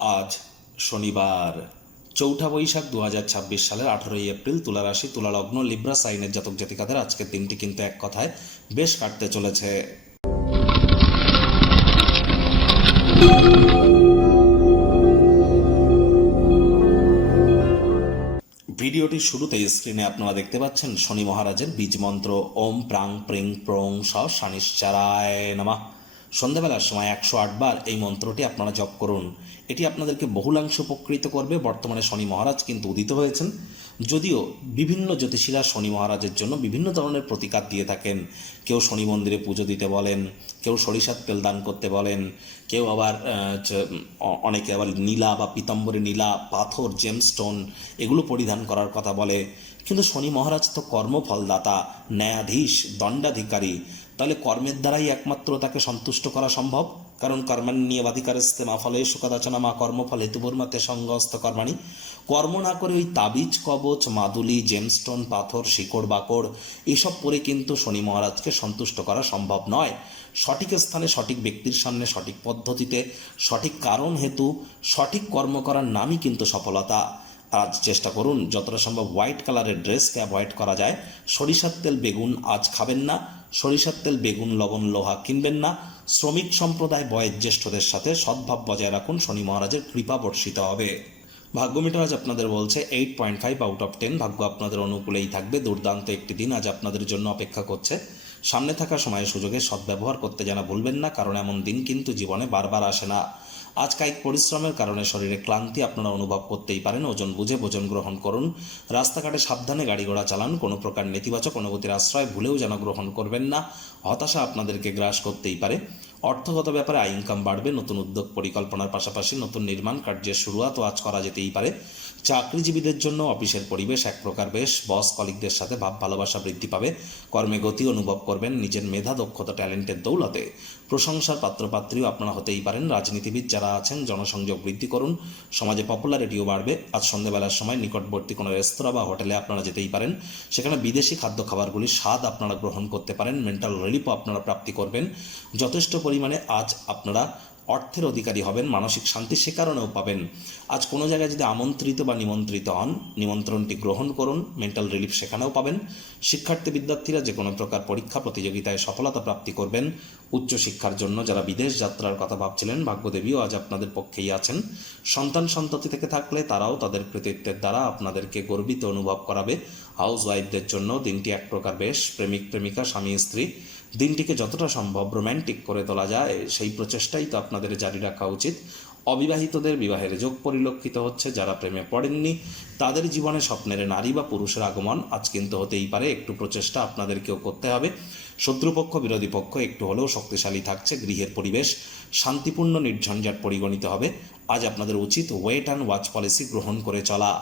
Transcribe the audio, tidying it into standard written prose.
আজ শনিবার ৪ঠা বৈশাখ ২০২৬ সালের ১৮ই এপ্রিল। তুলা রাশি, তুলা লগ্ন, লিব্রা সাইনের জাতক জাতিকাদের আজকের দিনটি কিন্তু এক কথায় বেশ কাটতে চলেছে। ভিডিওটির শুরুতেই স্ক্রিনে আপনারা দেখতে পাচ্ছেন শনি মহারাজের বীজ মন্ত্র ওম প্রাং প্রিং প্রং স শনিশ্চারায় নমঃ। সন্ধ্যাবেলার সময় ১০৮ বার এই মন্ত্রটি আপনারা জপ করুন। এটি আপনাদেরকে বহুলাংশ উপকৃত করবে। বর্তমানে শনি মহারাজ কিন্তু উদিত হয়েছেন, যদিও বিভিন্ন জ্যোতিষীরা শনি মহারাজের জন্য বিভিন্ন ধরনের প্রতিকার দিয়ে থাকেন। কেউ শনি মন্দিরে পুজো দিতে বলেন, কেউ সরিষার তেল দান করতে বলেন, কেউ আবার অনেকে আবার নীলা বা পীতাম্বরী নীলা পাথর জেমস্টোন এগুলো পরিধান করার কথা বলে। কিন্তু শনি মহারাজ তো কর্মফলদাতা, ন্যায়াধীশ, দণ্ডাধিকারী। তাহলে কর্মের দ্বারাই একমাত্র তাকে সন্তুষ্ট করা সম্ভব। কারণ কর্মাণ্যেবাধিকারস্তে মা ফলেষু কদাচন মা কর্মফল হেতুর্মতে সঙ্গস্ত কর্মাণি। কর্ম না করে ওই তাবিজ কবচ মাদুলি জেমস্টোন পাথর শিকড় বাকড় এসব পরে কিন্তু শনি মহারাজকে সন্তুষ্ট করা সম্ভব নয়। সঠিক স্থানে সঠিক ব্যক্তির সামনে সঠিক পদ্ধতিতে সঠিক কারণ হেতু সঠিক কর্ম করার নামই কিন্তু সফলতা। আজ চেষ্টা করুন যতটা সম্ভব হোয়াইট কালারের ড্রেসকে অ্যাভয়েড করা যায়। সরিষার তেল বেগুন আজ খাবেন না। সরিষার তেল বেগুন লবণ লোহা কিনবেন না। শ্রমিক সম্প্রদায় বয়োজ্যেষ্ঠদের সাথে সদ্ভাব বজায় রাখুন, শনি মহারাজের কৃপা বর্ষিত হবে। ভাগ্য মিটার আজ আপনাদের বলছে 8.5 আউট অফ 10। ভাগ্য আপনাদের অনুকূলেই থাকবে। দুর্দান্ত একটি দিন আজ আপনাদের জন্য অপেক্ষা করছে। সামনে থাকা সময়ে সুযোগে সদ্ব্যবহার করতে যেন ভুলবেন না, কারণ এমন দিন কিন্তু জীবনে বারবার আসে না। আজ কায়িক পরিশ্রমের কারণে শরীরে ক্লান্তি আপনারা অনুভব করতেই পারেন। ওজন বুঝে ভোজন গ্রহণ করুন। রাস্তাঘাটে সাবধানে গাড়ি ঘোড়া চালান। কোনো প্রকার নেতিবাচক অনুভূতির আশ্রয় ভুলেও যেন গ্রহণ করবেন না। হতাশা আপনাদেরকে গ্রাস করতেই পারে। অর্থগত ব্যাপারে আয় ইনকাম বাড়বে। নতুন উদ্যোগ পরিকল্পনার পাশাপাশি নতুন নির্মাণ কার্যের শুরুয়াতও আজ করা যেতেই পারে। চাকরিজীবীদের জন্য অফিসের পরিবেশ এক প্রকার বেশ। বস কলিগদের সাথে ভাব ভালোবাসা বৃদ্ধি পাবে। কর্মে গতি অনুভব করবেন নিজের মেধা দক্ষতা ট্যালেন্টের দৌলতে। প্রশংসার পাত্রপাত্রীও আপনারা হতেই পারেন। রাজনীতিবিদ যারা আছেন জনসংযোগ বৃদ্ধি করুন। সমাজে পপুলারিটিও বাড়বে। আজ সন্ধ্যাবেলার সময় নিকটবর্তী কোনো রেস্তোরাঁ বা হোটেলে আপনারা যেতেই পারেন। সেখানে বিদেশি খাদ্য খাবারগুলির স্বাদ আপনারা গ্রহণ করতে পারেন। মেন্টাল রিলিফও আপনারা প্রাপ্তি করবেন। যথেষ্ট পরিমাণে আজ আপনারা অর্থের অধিকারী হবেন। মানসিক শান্তি সে কারণেও পাবেন। আজ কোনো জায়গায় যদি আমন্ত্রিত বা নিমন্ত্রিত হন, নিমন্ত্রণটি গ্রহণ করুন। মেন্টাল রিলিফ সেখানেও পাবেন। শিক্ষার্থী বিদ্যার্থীরা যে কোনো প্রকার পরীক্ষা প্রতিযোগিতায় সফলতা প্রাপ্তি করবেন। উচ্চশিক্ষার জন্য যারা বিদেশ যাত্রার কথা ভাবছিলেন, ভাগ্যদেবীও আজ আপনাদের পক্ষেই আছেন। সন্তান সন্ততি থেকে থাকলে তারাও তাদের কৃতিত্বের দ্বারা আপনাদেরকে গর্বিত অনুভব করাবে। হাউস ওয়াইফদের জন্য দিনটি এক প্রকার বেশ। প্রেমিক প্রেমিকা স্বামী স্ত্রী দিনটিকে যতটা সম্ভব রোম্যান্টিক করে তোলা যায় সেই প্রচেষ্টাই তো আপনাদের জারি রাখা উচিত। অবিবাহিতদের বিবাহের যোগ পরিলক্ষিত হচ্ছে। যারা প্রেমে পড়েননি তাদের জীবনে স্বপ্নের নারী বা পুরুষের আগমন আজ কিন্তু হতেই পারে। একটু প্রচেষ্টা আপনাদেরকেও করতে হবে। শত্রুপক্ষ বিরোধী পক্ষ একটু হলেও শক্তিশালী থাকছে। গৃহের পরিবেশ শান্তিপূর্ণ নির্ঝঞ্ঝাট পরিগণিত হবে। আজ আপনাদের উচিত ওয়েট অ্যান্ড ওয়াচ পলিসি গ্রহণ করে চলা।